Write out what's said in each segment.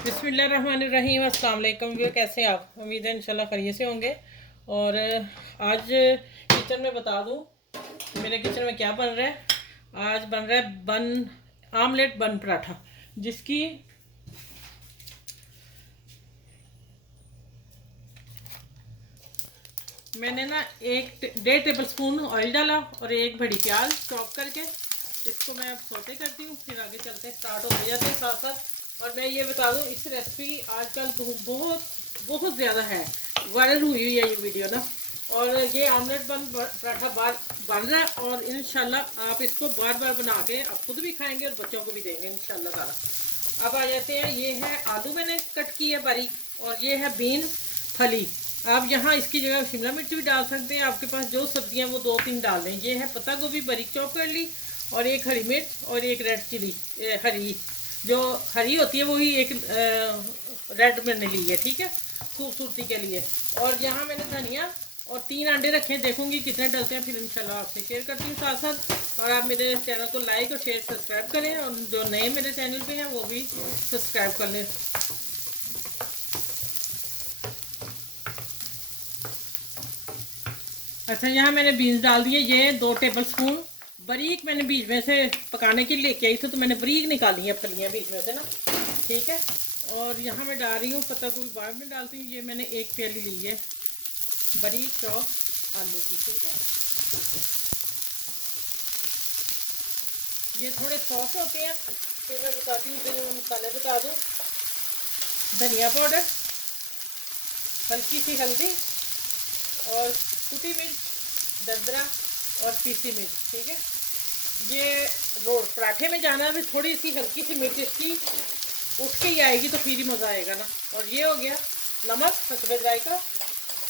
बिस्मिल्लाहिर्रहमानिर्रहीम। अस्सलाम वालेकुम। वे कैसे हैं आप? उम्मीद है इंशाल्लाह खैरियत से होंगे। और आज किचन में बता दूं मेरे किचन में क्या बन रहा है। आज बन रहा है आमलेट बन पराठा, जिसकी मैंने ना 1.5 टेबल स्पून ऑयल डाला और एक बड़ी प्याज चॉप करके इसको मैं अब सौते करती हूँ। फिर आगे चलते हैं, स्टार्ट होते जाते हैं साथ साथ। और मैं ये बता दूँ, इस रेसिपी आजकल बहुत बहुत ज़्यादा है, वायरल हुई है ये वीडियो ना। और ये आमलेट पराठा बन रहा है और इंशाल्लाह आप इसको बार बार बना के आप खुद भी खाएंगे और बच्चों को भी देंगे इंशाल्लाह ताला। अब आ जाते हैं, ये है आलू मैंने कट की है बारीक, और ये है बीन फली। आप यहाँ इसकी जगह शिमला मिर्च भी डाल सकते हैं, आपके पास जो सब्जियां वो 2-3 डाल दें। ये है पत्ता गोभी बारीक चॉप कर ली, और एक हरी मिर्च और एक रेड चिली, हरी जो हरी होती है वही एक रेड मैंने ली है, ठीक है, खूबसूरती के लिए। और यहाँ मैंने धनिया और 3 अंडे रखे हैं, देखूंगी कितने डलते हैं, फिर इंशाल्लाह आपसे शेयर करती हूँ साथ साथ। और आप मेरे चैनल को लाइक और शेयर सब्सक्राइब करें, और जो नए मेरे चैनल पे हैं वो भी सब्सक्राइब कर लें। अच्छा, यहाँ मैंने बीन्स डाल दिए, ये 2 टेबल स्पून बारीक मैंने बीच में से पकाने के लिए लेके आई थी, तो मैंने बारीक निकाली है फलियाँ बीच में से ना, ठीक है। और यहाँ मैं डाल रही हूँ पत्ता गोभी, बाद में डालती हूँ। ये मैंने एक प्याली ली है बारीक चॉप आलू की, ठीक है। ये थोड़े सॉफ्ट होते हैं, फिर मैं बताती हूँ, फिर मैं मसाले बता दूँ। धनिया पाउडर, हल्की सी हल्दी, और कुटी मिर्च, दरदरा, और पीसी मिर्च, ठीक है। ये रोल पराठे में जाना भी थोड़ी सी हल्की सी मिर्च इसकी उठ के ही आएगी, तो फिर ही मज़ा आएगा ना। और ये हो गया नमक हसबे जायका,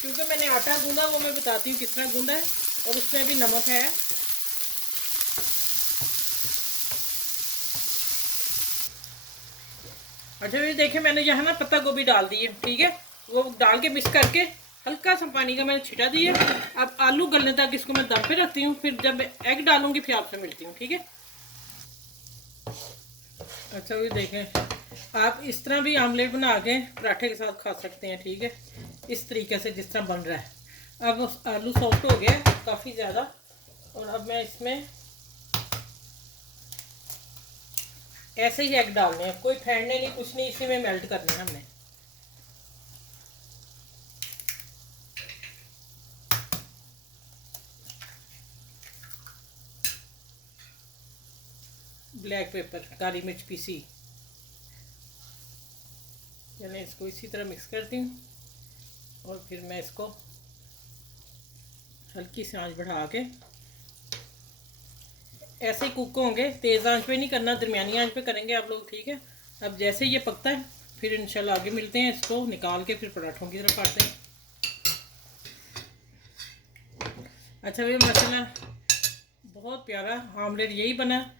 क्योंकि मैंने आटा गूंदा, वो मैं बताती हूँ किस तरह गूंदा है, और उसमें भी नमक है। अच्छा, ये देखें मैंने यहाँ ना पत्ता गोभी डाल दी है, ठीक है, वो डाल के मिक्स करके हल्का सा पानी का मैंने छिटा दिया। अब आलू गलने तक इसको मैं दम पे रखती हूँ, फिर जब एग डालूंगी फिर आपसे मिलती हूँ, ठीक है। अच्छा, ये देखें, आप इस तरह भी आमलेट बना के पराठे के साथ खा सकते हैं, ठीक है, इस तरीके से जिस तरह बन रहा है। अब आलू सॉफ्ट हो गया काफ़ी ज़्यादा, और अब मैं इसमें ऐसे ही एग डालने हैं, कोई फेंटने नहीं, कुछ नहीं, इसी में मेल्ट करने हैं हमने। ब्लैक पेपर, काली मिर्च पीसी, चलिए इसको इसी तरह मिक्स करती हूँ। और फिर मैं इसको हल्की सी आंच बढ़ा के ऐसे ही कुक होंगे, तेज़ आंच पे नहीं करना, दरमियानी आंच पे करेंगे आप लोग, ठीक है। अब जैसे ये पकता है फिर इंशाल्लाह आगे मिलते हैं, इसको निकाल के फिर पराठों की तरफ आते हैं। अच्छा, ये मसाला बहुत प्यारा आमलेट यही बना,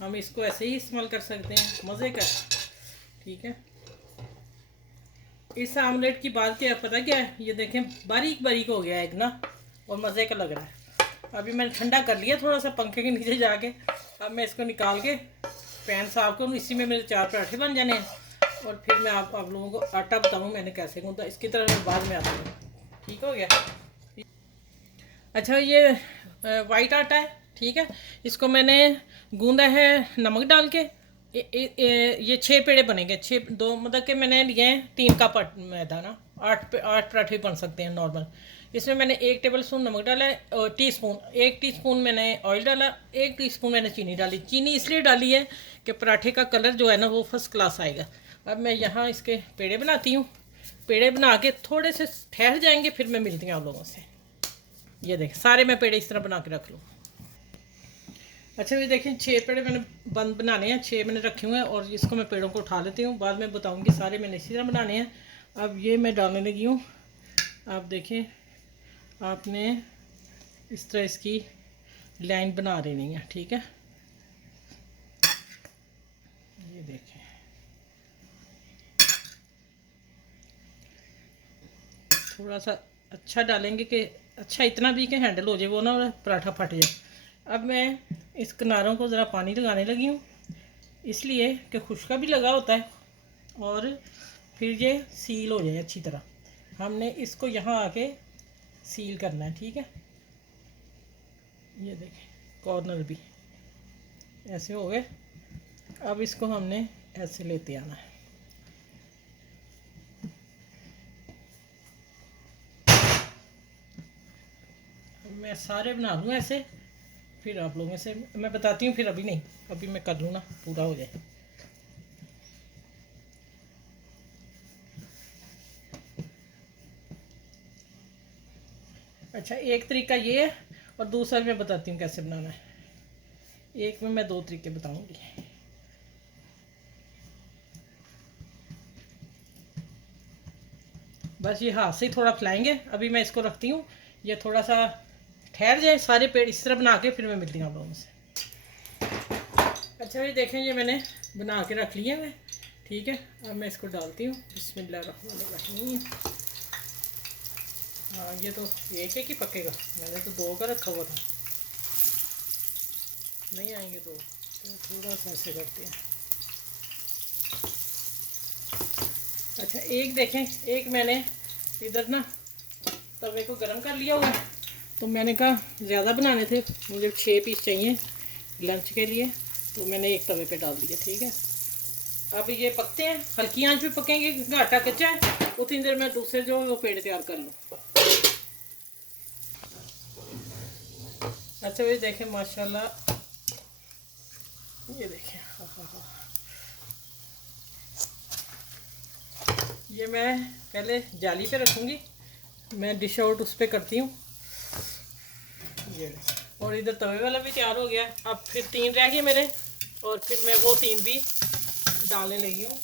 हम इसको ऐसे ही इस्तेमाल कर सकते हैं, मज़े का, ठीक है। इस आमलेट की बात क्या पता क्या है, ये देखें बारीक बारीक हो गया एग ना, और मज़े का लग रहा है। अभी मैंने ठंडा कर लिया थोड़ा सा पंखे के नीचे जाके। अब मैं इसको निकाल के पैन साफ करूँ, इसी में मेरे 4 पराठे बन जाने हैं। और फिर मैं आप लोगों को आटा बताऊँ मैंने कैसे गूंदा, इसकी तरह मैं बाद में आता हूँ, ठीक हो गया। अच्छा, ये वाइट आटा है, ठीक है, इसको मैंने गूंदा है नमक डाल के। ये 6 पेड़े बनेंगे, 6 2 मतलब कि मैंने लिए हैं 3 कप मैदा ना, 8 पराठे बन सकते हैं नॉर्मल। इसमें मैंने 1 टेबल स्पून नमक डाला है, और टीस्पून 1 टीस्पून मैंने ऑयल डाला, 1 टीस्पून मैंने चीनी डाली। चीनी इसलिए डाली है कि पराठे का कलर जो है ना वो फर्स्ट क्लास आएगा। अब मैं यहाँ इसके पेड़े बनाती हूँ, पेड़े बना के थोड़े से ठहर जाएंगे, फिर मैं मिलती हूँ आप लोगों से। ये देखें, सारे मैं पेड़े इस तरह बना के रख लूँ। अच्छा, ये देखें 6 पेड़े मैंने बंद बनाने हैं, 6 मैंने रखे हुए हैं, और इसको मैं पेड़ों को उठा लेती हूँ, बाद में बताऊँगी। सारे मैंने इसी तरह बनाने हैं। अब ये मैं डालने लगी हूँ, आप देखें, आपने इस तरह इसकी लाइन बना देनी है, ठीक है। ये देखें, थोड़ा सा अच्छा डालेंगे कि अच्छा इतना भी कि हैंडल हो जाए, वो ना पराठा फट जाए। अब मैं इस किनारों को ज़रा पानी लगाने लगी हूँ, इसलिए कि खुश्का भी लगा होता है और फिर ये सील हो जाए अच्छी तरह। हमने इसको यहाँ आके सील करना है, ठीक है। ये देखें कॉर्नर भी ऐसे हो गए। अब इसको हमने ऐसे लेते आना है। मैं सारे बना लूँ ऐसे, फिर आप लोगों से मैं बताती हूँ। फिर अभी नहीं, अभी मैं कर लूँ ना, पूरा हो जाए। अच्छा, एक तरीका ये है और दूसरा मैं बताती हूँ कैसे बनाना है। एक में मैं दो तरीके बताऊँगी। बस ये हाथ से ही थोड़ा फैलाएंगे। अभी मैं इसको रखती हूँ, ये थोड़ा सा ठहर जाए सारे पेड़ इस तरह बना के, फिर मैं मिलती हूँ आप लोगों से। अच्छा ये देखें, ये मैंने बना के रख लिया है, ठीक है। अब मैं इसको डालती हूँ। बिस्मिल्लाहिर्रहमानिर्रहीम। हाँ, ये तो एक ही पकेगा, मैंने तो दो का रखा हुआ था। नहीं आएंगे दो, तो थोड़ा सा ऐसे करते हैं। अच्छा एक देखें, एक मैंने इधर ना तवे को गर्म कर लिया हुआ है। तो मैंने कहा ज़्यादा बनाने थे, मुझे 6 पीस चाहिए लंच के लिए, तो मैंने एक तवे पे डाल दिया, ठीक है। अब ये पकते हैं, हल्की आंच पे पकेंगे क्योंकि आटा कच्चा है। उतनी देर में दूसरे जो वो पेड़ तैयार कर लूँ। अच्छा ये देखें माशाल्लाह, ये देखें, हाँ हाँ हाँ। ये मैं पहले जाली पे रखूँगी, मैं डिश आउट उस पर करती हूँ। ये और इधर तवे वाला भी तैयार हो गया। अब फिर 3 रह गए मेरे, और फिर मैं वो 3 भी डालने लगी हूँ।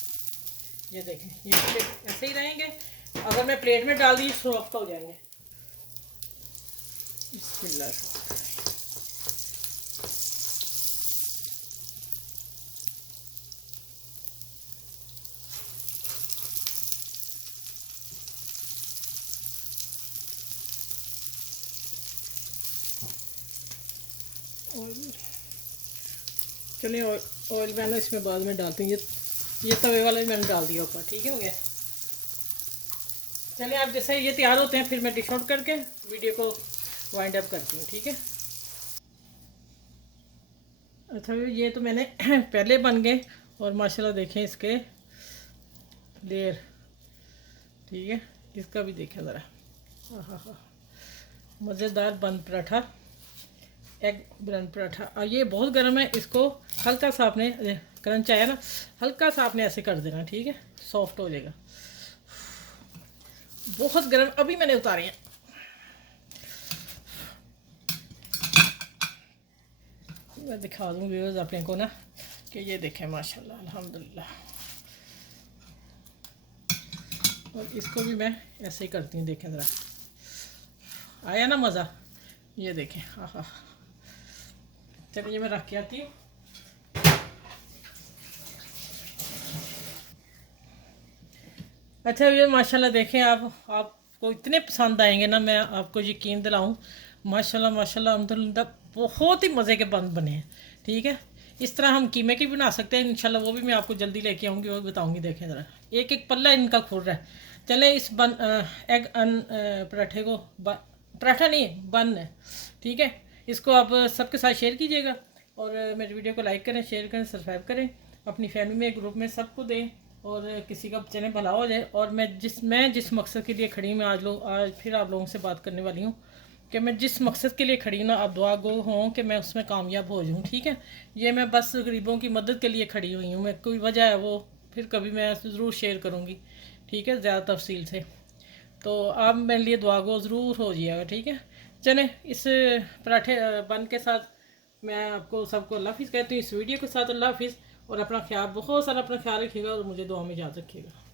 ये देखें, ये ऐसे ही रहेंगे। अगर मैं प्लेट में डाल दी सॉफ्ट हो जाएंगे। बिस्मिल्लाह। चलिए ऑयल मैंने इसमें बाद में डालती हूँ। ये तवे वाला भी मैंने डाल दिया ऊपर, ठीक है, हो गया। चलिए आप जैसे ये तैयार होते हैं, फिर मैं डिश आउट करके वीडियो को वाइंड अप करती हूँ, ठीक है। अच्छा ये तो मैंने पहले बन गए, और माशाल्लाह देखें इसके लेयर, ठीक है। इसका भी देखें ज़रा, हाँ हाँ, मज़ेदार बन पराठा, एग बन पराठा। और ये बहुत गर्म है, इसको हल्का सा आपने क्रंच आया ना, हल्का सा आपने ऐसे कर देना, ठीक है, सॉफ्ट हो जाएगा। बहुत गर्म, अभी मैंने उतारे हैं। मैं दिखा दूँ व्यूअर्स अपने को ना कि ये देखें माशाल्लाह अल्हम्दुलिल्लाह। और इसको भी मैं ऐसे ही करती हूँ, देखें ज़रा, आया ना मज़ा। ये देखें, हाँ हाँ। चलिए मैं रख के आती हूँ। अच्छा ये माशाल्लाह देखें, आपको इतने पसंद आएंगे ना, मैं आपको यकीन दिलाऊं। माशाल्लाह माशाल्लाह अल्हम्दुलिल्लाह, बहुत ही मज़े के बन बने हैं, ठीक है। इस तरह हम कीमे की बना सकते हैं इंशाल्लाह, वो भी मैं आपको जल्दी लेके आऊँगी और बताऊँगी। देखें ज़रा, एक एक पल्ला इनका खुल रहा है। चले इस एग पराठे को, पराठा नहीं बन है, ठीक है। इसको आप सबके साथ शेयर कीजिएगा, और मेरी वीडियो को लाइक करें, शेयर करें, सब्सक्राइब करें, अपनी फैमिली में, ग्रुप में सबको दें, और किसी का चैनल भला हो जाए। और मैं जिस मकसद के लिए खड़ी हूँ, मैं आज फिर आप लोगों से बात करने वाली हूँ कि मैं जिस मकसद के लिए खड़ी हूँ ना, आप दुआ गो हों कि मैं उसमें कामयाब हो जाऊँ, ठीक है। ये मैं बस गरीबों की मदद के लिए खड़ी हुई हूँ, मैं कोई वजह है वो फिर कभी मैं ज़रूर शेयर करूँगी, ठीक है, ज़्यादा तफसील से। तो आप मेरे लिए दुआ गो ज़रूर हो जाइएगा, ठीक है। चलें, इस पराठे बन के साथ मैं आपको सबको अल्लाह हाफिज़ कहती हूँ, इस वीडियो के साथ अल्लाह हाफिज़। और अपना ख्याल, बहुत सारा अपना ख्याल रखिएगा, और मुझे दुआ में याद रखिएगा।